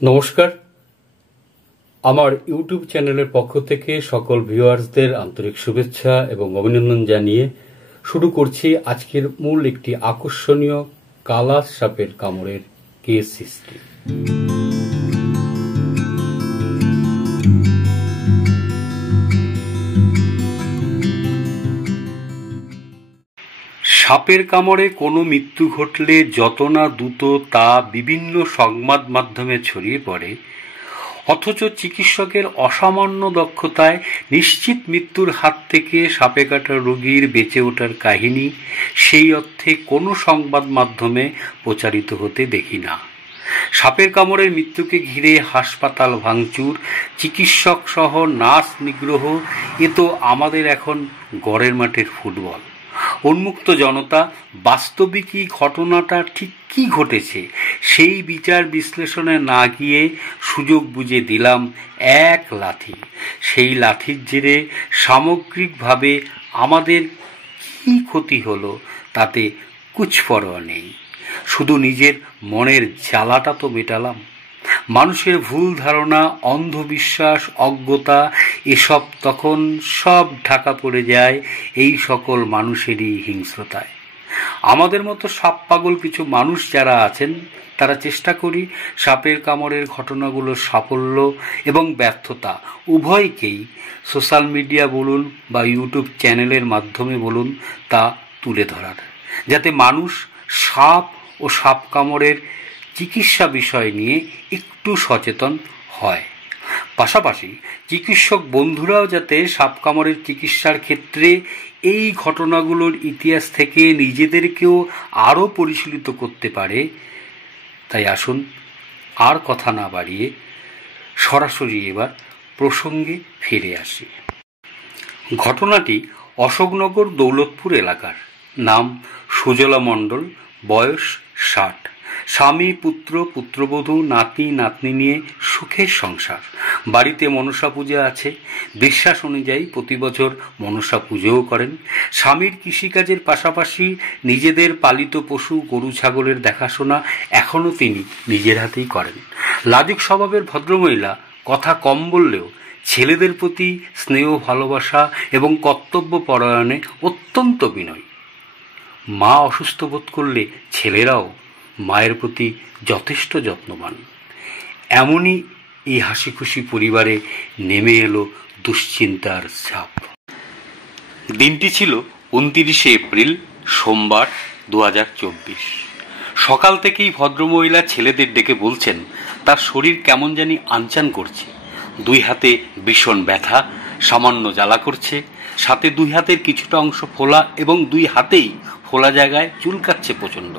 নমস্কার। আমার ইউটিউব চ্যানেলের পক্ষ থেকে সকল ভিউয়ার্সদের আন্তরিক শুভেচ্ছা এবং অভিনন্দন জানিয়ে শুরু করছি আজকের মূল একটি আকর্ষণীয় কালাস সাপের কামড়ের কেস হিস্ট্রি। সাপের কামড়ে কোনো মৃত্যু ঘটলে যত না দ্রুত তা বিভিন্ন সংবাদ মাধ্যমে ছড়িয়ে পড়ে, অথচ চিকিৎসকের অসামান্য দক্ষতায় নিশ্চিত মৃত্যুর হাত থেকে সাপে কাটা রোগীর বেঁচে ওঠার কাহিনী সেই অর্থে কোনো সংবাদ মাধ্যমে প্রচারিত হতে দেখি না। সাপের কামড়ের মৃত্যুকে ঘিরে হাসপাতাল ভাঙচুর, চিকিৎসক সহ নার্স নিগ্রহ, এ তো আমাদের এখন গড়ের মাঠের ফুটবল। উন্মুক্ত জনতা বাস্তবিকই ঘটনাটা ঠিক কী ঘটেছে সেই বিচার বিশ্লেষণে না গিয়ে সুযোগ বুঝে দিলাম এক লাথি। সেই লাথির জেরে সামগ্রিকভাবে আমাদের কী ক্ষতি হলো তাতে কুছ পরোয়া নেই, শুধু নিজের মনের জ্বালাটা তো মেটালাম। মানুষের ভুল ধারণা, অন্ধবিশ্বাস, অজ্ঞতা এসব তখন সব ঢাকা পড়ে যায় এই সকল মানুষেরই হিংস্রতায়। আমাদের মতো সাপ পাগল কিছু মানুষ যারা আছেন তারা চেষ্টা করি সাপের কামড়ের ঘটনাগুলোর সাফল্য এবং ব্যর্থতা উভয়কেই সোশ্যাল মিডিয়া বলুন বা ইউটিউব চ্যানেলের মাধ্যমে বলুন তা তুলে ধরার, যাতে মানুষ সাপ ও সাপ কামড়ের চিকিৎসা বিষয় নিয়ে একটু সচেতন হয়। পাশাপাশি চিকিৎসক বন্ধুরাও যাতে সাপ কামড়ের চিকিৎসার ক্ষেত্রে এই ঘটনাগুলোর ইতিহাস থেকে নিজেদেরকেও আরও পরিশীলিত করতে পারে। তাই আসুন আর কথা না বাড়িয়ে সরাসরি এবার প্রসঙ্গে ফিরে আসি। ঘটনাটি অশোকনগর দৌলতপুর এলাকার। নাম সুজলা মণ্ডল, বয়স 60। স্বামী, পুত্র, পুত্রবধূ, নাতি নাতনি নিয়ে সুখের সংসার। বাড়িতে মনসা পূজা আছে। বিশ্বাস অনুযায়ী প্রতি বছর মনসা পুজোও করেন। স্বামীর কৃষিকাজের পাশাপাশি নিজেদের পালিত পশু গরু ছাগলের দেখাশোনা এখনও তিনি নিজের হাতেই করেন। লাজুক স্বভাবের ভদ্রমহিলা কথা কম বললেও ছেলেদের প্রতি স্নেহ, ভালোবাসা এবং কর্তব্য পরায়ণে অত্যন্ত বিনয়ী। মা অসুস্থ বোধ করলে ছেলেরাও মায়ের প্রতি যথেষ্ট যত্নবান। এমনই এই হাসি খুশি পরিবারে নেমে এলো দুশ্চিন্তার ছাপ। দিনটি ছিল 29শে এপ্রিল, সোমবার 2024। সকাল থেকেই ভদ্রমহিলা ছেলেদের ডেকে বলছেন তার শরীর কেমন জানি আনচান করছে, দুই হাতে ভীষণ ব্যথা, সামান্য জ্বালা করছে, সাথে দুই হাতের কিছুটা অংশ ফোলা এবং দুই হাতেই ফোলা জায়গায় চুলকাচ্ছে প্রচণ্ড।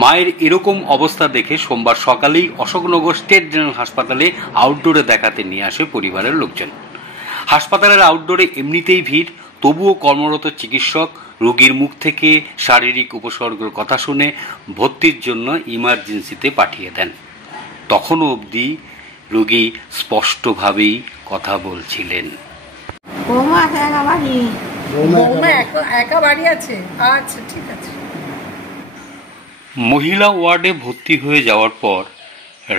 মায়ের এরকম অবস্থা দেখে সোমবার সকালেই অশোকনগর স্টেট জেনারেল হাসপাতালে আউটডোরে দেখাতে নিয়ে আসে পরিবারের লোকজন। হাসপাতালের আউটডোরে এমনিতেই ভিড়, তবুও কর্মরত চিকিৎসক রোগীর মুখ থেকে শারীরিক উপসর্গের কথা শুনে ভর্তির জন্য ইমার্জেন্সিতে পাঠিয়ে দেন। তখনও অবধি রোগী স্পষ্টভাবেই কথা বলছিলেন। মহিলা ওয়ার্ডে ভর্তি হয়ে যাওয়ার পর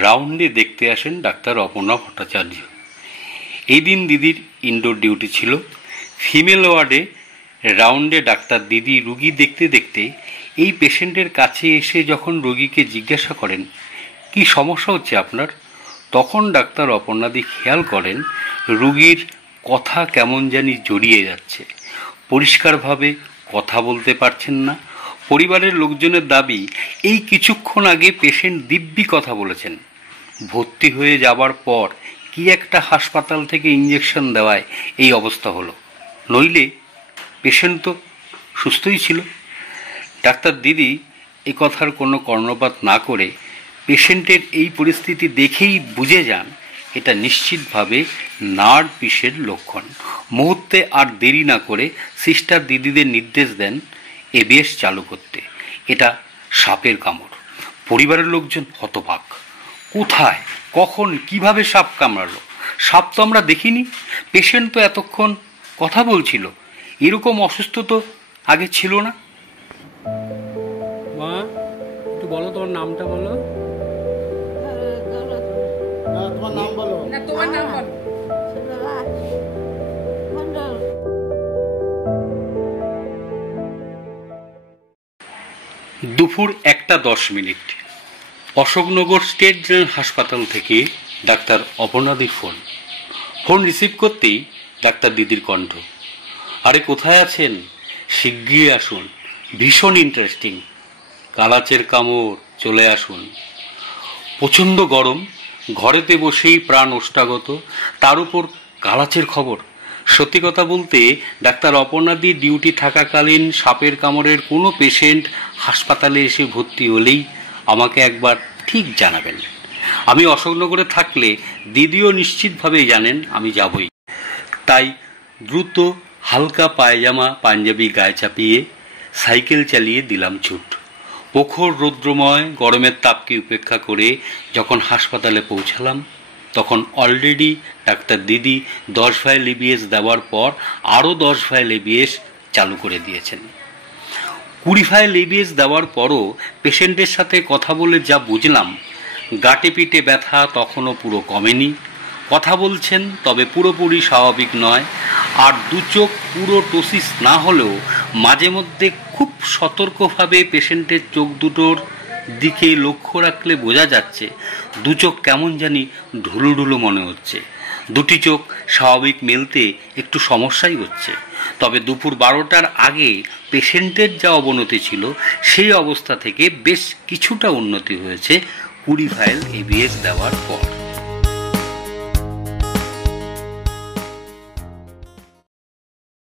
রাউন্ডে দেখতে আসেন ডাক্তার অপর্ণা ভট্টাচার্য। এই দিন দিদির ইনডোর ডিউটি ছিল। ফিমেল ওয়ার্ডে রাউন্ডে ডাক্তার দিদি রুগী দেখতে দেখতে এই পেশেন্টের কাছে এসে যখন রোগীকে জিজ্ঞাসা করেন কি সমস্যা হচ্ছে আপনার, তখন ডাক্তার অপর্ণাদি খেয়াল করেন রুগীর কথা কেমন জানি জড়িয়ে যাচ্ছে, পরিষ্কারভাবে কথা বলতে পারছেন না। পরিবারের লোকজনের দাবি এই কিছুক্ষণ আগে পেশেন্ট দিব্যি কথা বলেছেন। ভর্তি হয়ে যাবার পর কি একটা হাসপাতাল থেকে ইঞ্জেকশন দেওয়ায় এই অবস্থা হলো, নইলে পেশেন্ট তো সুস্থই ছিল। ডাক্তার দিদি এ কথার কোনো কর্ণপাত না করে পেশেন্টের এই পরিস্থিতি দেখেই বুঝে যান এটা নিশ্চিতভাবে নার্ভ পিসের লক্ষণ। মুহূর্তে আর দেরি না করে সিস্টার দিদিদের নির্দেশ দেন এবিএস চালু করতে। এটা সাপের কামড়। পরিবারের লোকজন হতবাক। কোথায়, কখন, কিভাবে সাপ কামড়ালো? সাপ তো আমরা দেখিনি, পেশেন্ট তো এতক্ষণ কথা বলছিল, এরকম অসুস্থ তো আগে ছিল না। মা একটু বলো, তোমার নামটা বলো। তোমার নাম বলো। না, তোমার নাম বলো। দুপুর 1:10। অশোকনগর স্টেট জেনারেল হাসপাতাল থেকে ডাক্তার অপর্ণাদির ফোন রিসিভ করতেই ডাক্তার দিদির কণ্ঠ, আরে কোথায় আছেন, শিগগিরই আসুন, ভীষণ ইন্টারেস্টিং, কালাচের কামড়, চলে আসুন। প্রচণ্ড গরম, ঘরেতে বসেই প্রাণ ওষ্ঠাগত, তার উপর কালাচের খবর। সত্যি কথা বলতে ডাক্তার অপর্ণাদি ডিউটি থাকাকালীন সাপের কামড়ের কোনো পেশেন্ট হাসপাতালে এসে ভর্তি হলেই আমাকে একবার ঠিক জানাবেন। আমি অশোকনগরে থাকলে দিদিও নিশ্চিতভাবেই জানেন আমি যাবই। তাই দ্রুত হালকা পায়জামা পাঞ্জাবি গায়ে চাপিয়ে সাইকেল চালিয়ে দিলাম ছুট। প্রখর রৌদ্রময় গরমের তাপকে উপেক্ষা করে যখন হাসপাতালে পৌঁছালাম, তখন অলরেডি ডাক্তার দিদি 10 ভাইল এবিএস দেওয়ার পর আরও 10 ভাইল এবিএস চালু করে দিয়েছেন। 20 ভাইল এবিএস দেওয়ার পরও পেশেন্টের সাথে কথা বলে যা বুঝলাম, গাঁটে পিঠে ব্যথা তখনও পুরো কমেনি, কথা বলছেন তবে পুরোপুরি স্বাভাবিক নয়, আর দু চোখ পুরো টোসিস না হলেও মাঝে মধ্যে খুব সতর্কভাবে পেশেন্টের চোখ দুটোর দিকে লক্ষ্য রাখলে বোঝা যাচ্ছে দু চোখ কেমন জানি ঢুলু ঢুলু মনে হচ্ছে, দুটি চোখ স্বাভাবিক মেলতে একটু সমস্যাই হচ্ছে। তবে দুপুর 12টার আগে পেশেন্টের যা অবনতি ছিল সেই অবস্থা থেকে বেশ কিছুটা উন্নতি হয়েছে 20 ভাইল এবিএস দেওয়ার পর।